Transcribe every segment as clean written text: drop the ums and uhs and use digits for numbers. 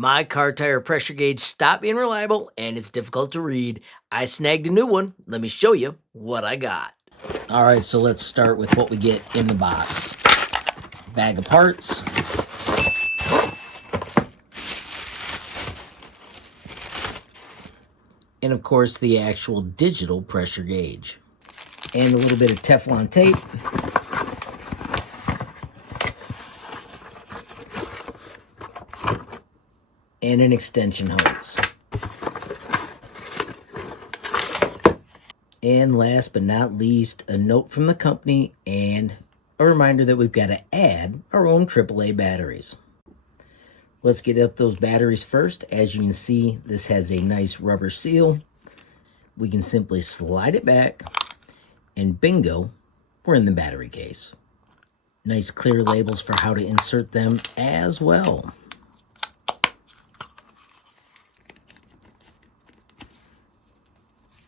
My car tire pressure gauge stopped being reliable and it's difficult to read. I snagged a new one. Let me show you what I got. All right, so let's start with what we get in the box. Bag of parts. And of course, the actual digital pressure gauge. And a little bit of Teflon tape. And an extension hose. And last but not least, a note from the company and a reminder that we've got to add our own AAA batteries. Let's get out those batteries first. As you can see, this has a nice rubber seal. We can simply slide it back and bingo, we're in the battery case. Nice clear labels for how to insert them as well.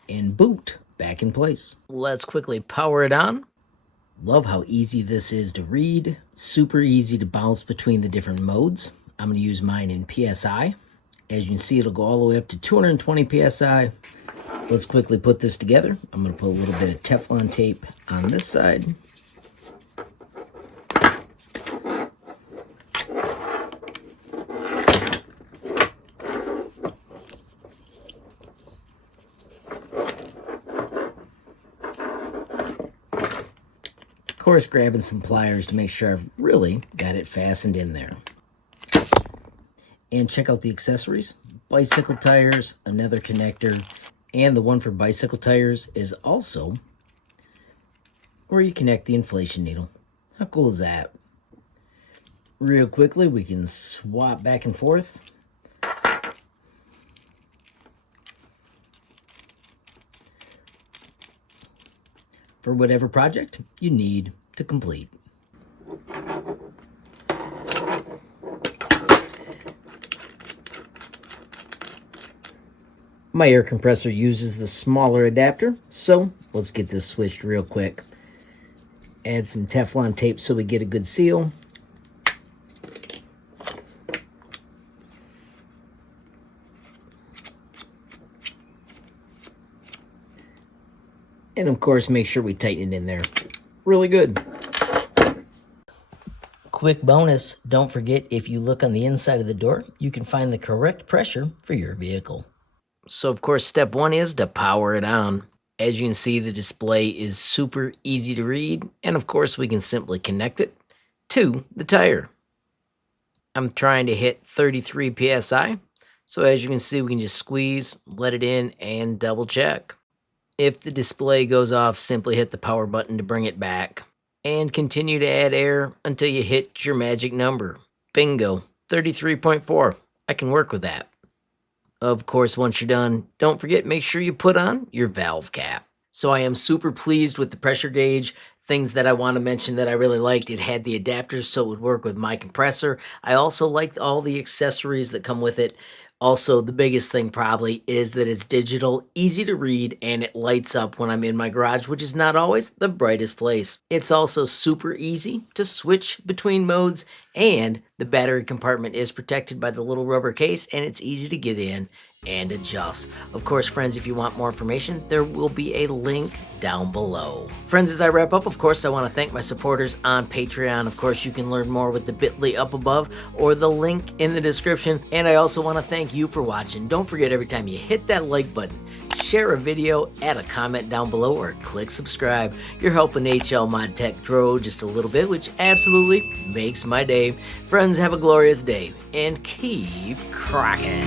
And boot, back in place. Let's quickly power it on. Love how easy this is to read. Super easy to bounce between the different modes. I'm going to use mine in PSI. As you can see, it'll go all the way up to 220 PSI. Let's quickly put this together. I'm going to put a little bit of Teflon tape on this side. Of course, grabbing some pliers to make sure I've really got it fastened in there. And check out the accessories. Bicycle tires, another connector, and the one for bicycle tires is also where you connect the inflation needle. How cool is that? Real quickly, we can swap back and forth. For whatever project you need to complete. My air compressor uses the smaller adapter, so let's get this switched real quick. Add some Teflon tape so we get a good seal. And of course, make sure we tighten it in there really good. Quick bonus, don't forget, if you look on the inside of the door, you can find the correct pressure for your vehicle. So of course, step one is to power it on. As you can see, the display is super easy to read. And of course, we can simply connect it to the tire. I'm trying to hit 33 PSI. So as you can see, we can just squeeze, let it in, and double check. If the display goes off, simply hit the power button to bring it back. And continue to add air until you hit your magic number. Bingo, 33.4. I can work with that. Of course, once you're done, don't forget, make sure you put on your valve cap. So I am super pleased with the pressure gauge. Things that I want to mention that I really liked, it had the adapters so it would work with my compressor. I also liked all the accessories that come with it. Also, the biggest thing probably is that it's digital, easy to read, and it lights up when I'm in my garage, which is not always the brightest place. It's also super easy to switch between modes, and the battery compartment is protected by the little rubber case, and it's easy to get in and adjust. Of course, friends, if you want more information, there will be a link down below. Friends, as I wrap up, of course, I want to thank my supporters on Patreon. Of course, you can learn more with the bit.ly up above or the link in the description. And I also want to thank you for watching. Don't forget, every time you hit that like button, share a video, add a comment down below, or click subscribe. You're helping HLModTech grow just a little bit, which absolutely makes my day. Friends, have a glorious day and keep cracking.